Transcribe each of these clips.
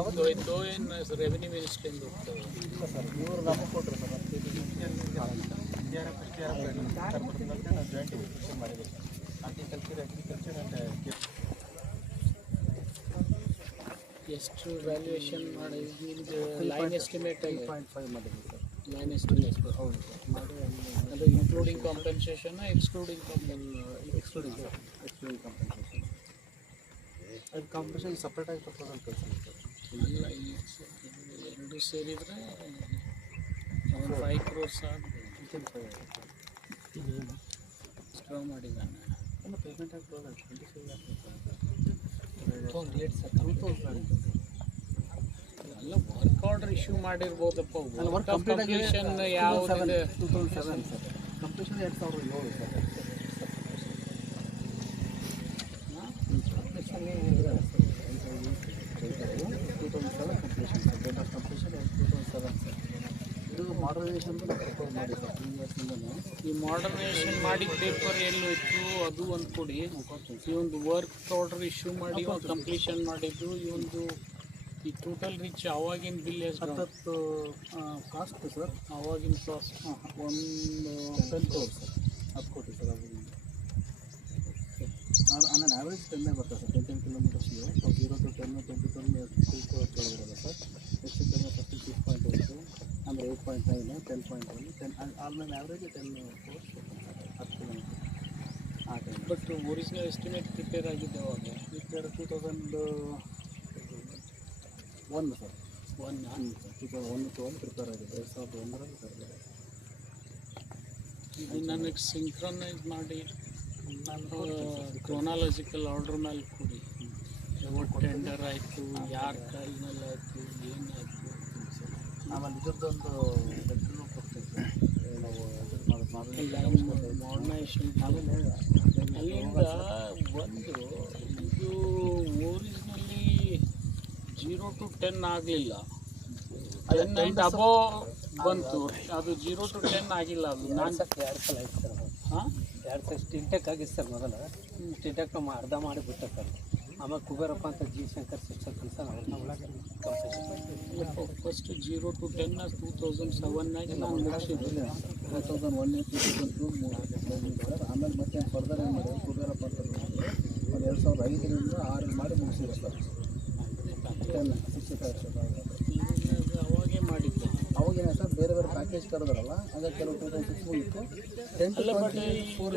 ಅವತ್ತು ಏನು ರೆವಿನ್ಯೂ ಮಿನಿಸ್ಟ್ರಿಂದ ಹೋಗ್ತದೆ ಸರ್ ಇವರು ನಮಗೆ ಕೊಟ್ಟರು ಸರ್ ನಾವು ಜಾಯಿಂಟ್ ಡಿಸ್ಕಷನ್ ಮಾಡಿದ್ದೀವಿ ಸರ್ ಅಗ್ರಿಕಲ್ಚರ್ ಆ್ಯಂಡ್ ಎಷ್ಟು ವ್ಯಾಲ್ಯೂಯೇಷನ್ ಮಾಡಿ ನಿಮ್ದು ಲೈನ್ ಎಸ್ಟಿಮೇಟ್ 3.5 ಮಾಡಿದ್ದೀವಿ ಸರ್. ಲೈನ್ ಎಸ್ಟಿಮೇಟ್ ಹೌದು ಸರ್ ಮಾಡಿ ಅದು including compensation excluding excluding sir excluding compensation ಅದು ಕಾಂಪೆನ್ಸೇಷನ್ ಸಪ್ರೇಟಾಗಿ ಪ್ರಪೋಸಲ್ ಕಳಿಸ್ತೀವಿ ಸರ್. ಇಲ್ಲ ಎರಡು ಸೇರಿದರೆ ಒಂದು 5 crores ಎಕ್ಸ್ಟ್ರಾ ಮಾಡಿದ್ದಾನೆ. ಇನ್ನು ಪೇಮೆಂಟ್ ಆಗ್ತದೆ 25 ಲೇಟ್ ಸರ್ 2000 ಅಲ್ಲ ವರ್ಕ್ ಆರ್ಡರ್ ಇಶ್ಯೂ ಮಾಡಿರ್ಬೋದಪ್ಪ. ವರ್ಕ್ ಕಂಪ್ಲೀಷನ್ ಯಾವುದಿದೆ 2007 ಸರ್ ಕಂಪ್ಲೀಷನ್ 2007 ಸರ್. ಇದು ಮಾಡರ್ನೈಸೇಷನ್ ಪ್ರಪೋಸ್ ಮಾಡಿ ಸರ್ 3 ಇಯರ್ಸಿಂದನೇ. ಈ ಮಾಡರ್ನೈಸೇಷನ್ ಮಾಡಿ ಪೇಪರ್ ಎಲ್ಲೋಯ್ತು ಅದು ಒಂದು ಕೊಡಿ. ಈ ಒಂದು ವರ್ಕ್ ಆರ್ಡರ್ ಇಶ್ಯೂ ಮಾಡಿ ಒಂದು ಕಂಪ್ಲೀಷನ್ ಮಾಡಿದ್ದು ಈ ಒಂದು ಈ ಟೋಟಲ್ ರಿಚ್ ಆವಾಗಿನ ಬಿಲ್ ಎಷ್ಟು? 10 ಕಾಸ್ಟ್ ಸರ್ ಆವಾಗಿನ ಕಾಸ್ಟ್ ಒಂದು 10 crores ಸರ್ 10 ಕೋಟಿ ಸರ್. ಅದು ಆಮೇಲೆ ಆ್ಯಾವ್ರೇಜ್ 10 ಬರ್ತದೆ sir 10 kilometres. So 0 to 10 20 2 crores ಇರೋದು ಸರ್. ಎಷ್ಟು 6.8 ಅಂದರೆ 8.9 10.1 10 ಆಮೇಲೆ ಆ್ಯಾವ್ರೇಜ್ 10 crores 10 ಕಿಲೋಮೀಟರ್ ಆ time. But original estimate prepare ಆಗಿದೆ ಅವಾಗ 2001 ಸರ್ 2001 ಪ್ರಿಪೇರ್ ಆಗಿದೆ 2001ರಲ್ಲಿ ಸರ್. ಇದು ನನಗೆ ಸಿಂಕ್ರನೈಸ್ ಮಾಡಿ ಕ್ರೋನಾಲಜಿಕಲ್ ಆರ್ಡರ್ ಮೇಲೆ ಕೊಡಿ. ಯಾವತ್ತು ಟೆಂಡರ್ ಆಯಿತು, ಯಾರ ಕಾಲ್ಮೇಲೆ ಆಯಿತು, ಏನಾಯಿತು. ಆಮೇಲೆ ಇದ್ರದ್ದೊಂದು ಲೆಕ್ಕನೂ ಕೊಡ್ತೀವಿ ಸರ್. ನಾವು ಮಾಡರ್ನೈಸೇಷನ್ ಅಲ್ಲಿಂದ ಬಂದು ಇದು ಒರಿಜಿನಲಿ 0 to 10 ಆಗಲಿಲ್ಲ. 10 ಅಬೋವ್ ಬಂತು. ಅದು 0 to 10 ಆಗಿಲ್ಲ. ಅದು ನಾನು 2 ಸಲ ಆಯ್ತು ಸರ್. ಹಾಂ 2 ಸಲ ಸ್ಟಿಂಟೆಕ್ ಆಗಿತ್ತು ಸರ್. ಮೊದಲು ಸ್ಟಿಂಟೆಕ್ ನಾವು ಅರ್ಧ ಮಾಡಿ ಬಿಟ್ಟೆ ಸರ್. ಆಮೇಲೆ ಕುಬೇರಪ್ಪ ಅಂತ ಜಿ ಶಂಕರ್ ಶಿಕ್ಷಕ ಸರ್ ಅವ್ರನ್ನ ಒಳಗೆ ಫಸ್ಟ್ 0 to 10 2007 ನಾನು ಮುಗಿಸಿದ್ದೆ. 2001 2002 ಸರ್. ಆಮೇಲೆ ಮತ್ತೆ ಫರ್ದರ್ ಏನು ಮಾಡಿದ್ರು ಕುಬೇರಪ್ಪ ಅಂತ 2005ರಿಂದ 6 ಮಾಡಿ ಮುಗಿಸಿದ್ರು ಸರ್. 10 65 ಅವಾಗೇ ಮಾಡಿದ್ದೆ. ಅವಾಗೇನ ಸರ್ ಬೇರೆ ಬೇರೆ ಪ್ಯಾಕೇಜ್ ಕರೆದ್ರಲ್ಲ ಹಾಗಾಗಿ ಕೆಲವು 2006 ಮುಗಿತು 10 to 24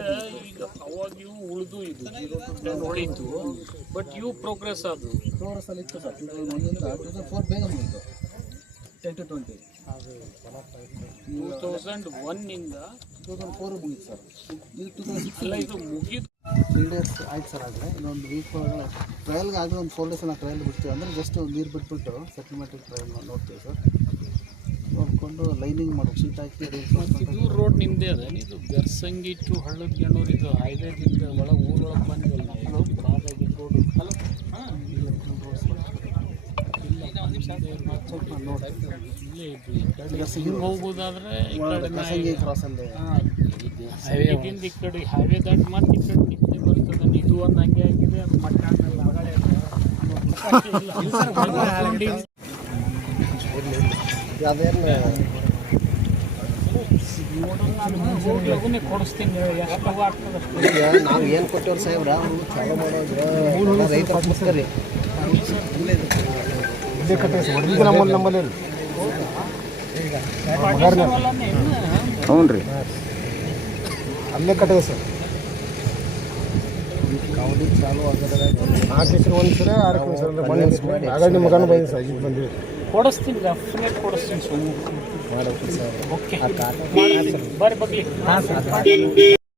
ಈಗ ಅವಾಗ ಇವು ಉಳಿದು ಇದು 0 to 10 ಹೊಳಿತು. ಬಟ್ ಇವು ಪ್ರೋಗ್ರೆಸ್ ಅದು ಪ್ರೋಗ್ರೆಸ್ಸಲ್ಲಿ ಇತ್ತು ಸರ್. 2001ರಿಂದ 2004 ಬೇಗ ಮುಗಿತು 10 to 20. 2001ನಿಂದ 2004 ಮುಗೀತು ಸರ್. ಇದು 2006 ಅಲ್ಲ ಇದು ಮುಗಿದು 3 days ಆಯ್ತು ಸರ್. ಆಗಲೇ ಇನ್ನೊಂದು ವೀಕ್ ಒಳಗಡೆ ಟ್ರಯಲ್ಗೆ ಆಗಲಿ ಒಂದು 4 days ಟ್ರಯಲ್ ಬಿಡ್ತೀವಿ. ಅಂದರೆ ಜಸ್ಟ್ ನೀರು ಬಿಟ್ಬಿಟ್ಟು ಸೆಟಲ್ಮೆಂಟಿಗೆ ಟ್ರಯಲ್ ನೋಡ್ತೀವಿ ಸರ್. ನೋಡಿಕೊಂಡು ಲೈನಿಂಗ್ ಮಾಡಿ ಶೀಟ್ ಹಾಕಿ ಇದು ರೋಡ್ ನಿಮ್ಮದೇ ಅದ. ಇದು ಗರ್ಸಂಗಿ ಟು ಹಳ್ಳದ ಗಣ್ಣೂರು ಇದು ಹೈವೇದಿಂದ ಒಳಗೆ ಊರೊಳಗೆ ಬಂದಿಲ್ಲ. ಬಾದಾಗಿ ರೋಡು ಅಲ್ಲ ಸ್ವಲ್ಪ ನೋಡಿ ಇಲ್ಲೇ ಇದ್ವಿ. ಈ ಕಡೆ ಹಿಂಗೆ ಹೋಗ್ಬೋದಾದ್ರೆ ಈ ಕಡೆ ಕಸಂಗಿ ಕ್ರಾಸಲ್ಲಿ ಹೈವೇದಿಂದ ಈ ಕಡೆ ಹೈವೇ ದಾಟಿ ಮತ್ತೆ ಈ ಕಡೆ ನಿಂತೆ ಬರ್ತದೆ. ಇದು ಒಂದು ಹಂಗೆ ಆಗಿದೆ. ಅದು ಮಟ್ಟ ಆಮೇಲೆ ಮಗಳೇ ಹೋಗಿ ಕೊಡಿಸ್ತೀನಿ. ಎಷ್ಟು ಆಗ್ತದೆ ನಾವು ಏನು ಕೊಟ್ಟವ್ರು ಸಾಹೇಬ್ರ ಚಾಲೂ ಮಾಡೋದು ರೈತರ ಪುಸ್ತಕರಿ ನಮ್ಮಲ್ಲಿ ಹ್ಞೂ ರೀ ಅಲ್ಲೇ ಕಟ್ಟಿದೆ ಸರ್. ಕಾವಡಿ ಚಾಲು ಆಗಿದ್ರೆ 4 ಎಕರೆ 1 ಸರ 6 ಎಕರೆ ಸರ್ ಬಂದು ಆಗ ನಿಮ್ಮ ಮಗನ ಬಂದಿದೆ ಸರ್. ಈಗ ಬಂದಿದೆ ಕೊಡಿಸ್ತೀನಿ. ಡೆಫಿನೆಟ್ ಕೊಡಿಸ್ತೀನಿ. ಸುಮ್ಮನೆ ಮಾಡೋದು ಸರ್. ಓಕೆ ಬರ್ರಿ ಬಗ್ಲಿ.